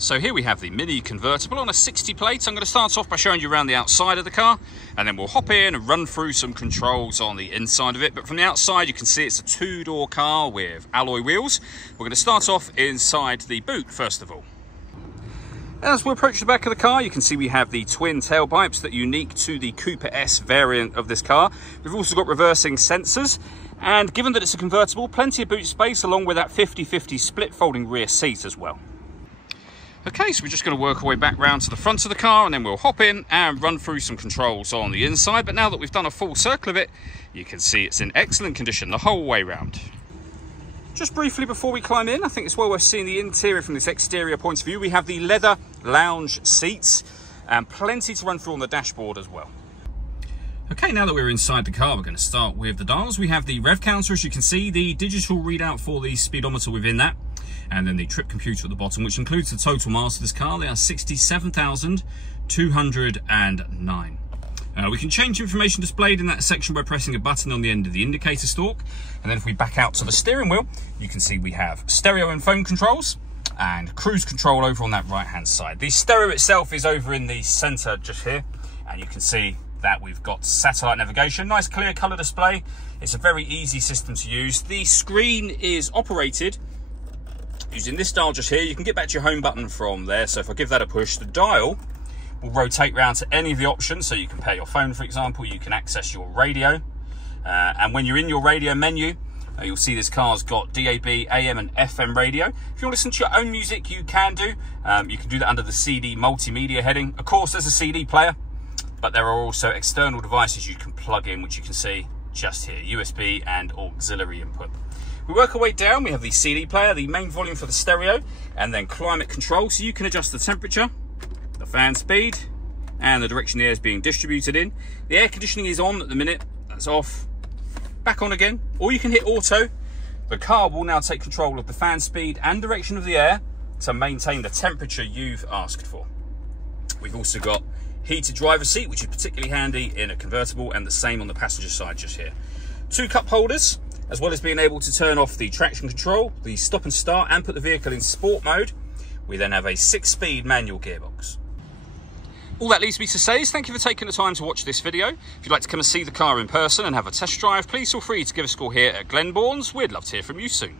So here we have the Mini convertible on a 60 plate. I'm going to start off by showing you around the outside of the car, and then we'll hop in and run through some controls on the inside of it. But from the outside, you can see it's a two-door car with alloy wheels. We're going to start off inside the boot first of all. As we approach the back of the car, you can see we have the twin tailpipes that are unique to the Coupe S variant of this car. We've also got reversing sensors, and given that it's a convertible, plenty of boot space along with that 50-50 split folding rear seat as well. Okay, so we're just going to work our way back round to the front of the car, and then we'll hop in and run through some controls on the inside. But now that we've done a full circle of it, you can see it's in excellent condition the whole way round. Just briefly before we climb in, I think it's well worth seeing the interior from this exterior point of view. We have the leather lounge seats and plenty to run through on the dashboard as well. Okay, now that we're inside the car, we're going to start with the dials. We have the rev counter, as you can see, the digital readout for the speedometer within that, and then the trip computer at the bottom, which includes the total miles of this car. They are 67,209. We can change information displayed in that section by pressing a button on the end of the indicator stalk. And then if we back out to the steering wheel, you can see we have stereo and phone controls and cruise control over on that right-hand side. The stereo itself is over in the center just here, and you can see that we've got satellite navigation, nice clear color display. It's a very easy system to use. The screen is operated using this dial just here. You can get back to your home button from there. So if I give that a push, the dial will rotate round to any of the options. So you can pair your phone, for example, you can access your radio. And when you're in your radio menu, you'll see this car's got DAB, AM and FM radio. If you want to listen to your own music, you can do. You can do that under the CD multimedia heading. Of course, there's a CD player, but there are also external devices you can plug in, which you can see just here, USB and auxiliary input. We work our way down, we have the CD player, the main volume for the stereo, and then climate control, so you can adjust the temperature, the fan speed, and the direction the air is being distributed in. The air conditioning is on at the minute, that's off, back on again, or you can hit auto. The car will now take control of the fan speed and direction of the air to maintain the temperature you've asked for. We've also got heated driver's seat, which is particularly handy in a convertible, and the same on the passenger side just here. 2 cup holders, as well as being able to turn off the traction control, the stop and start, and put the vehicle in sport mode. We then have a 6-speed manual gearbox. All that leaves me to say is thank you for taking the time to watch this video. If you'd like to come and see the car in person and have a test drive, please feel free to give us a call here at Glenbourne's. We'd love to hear from you soon.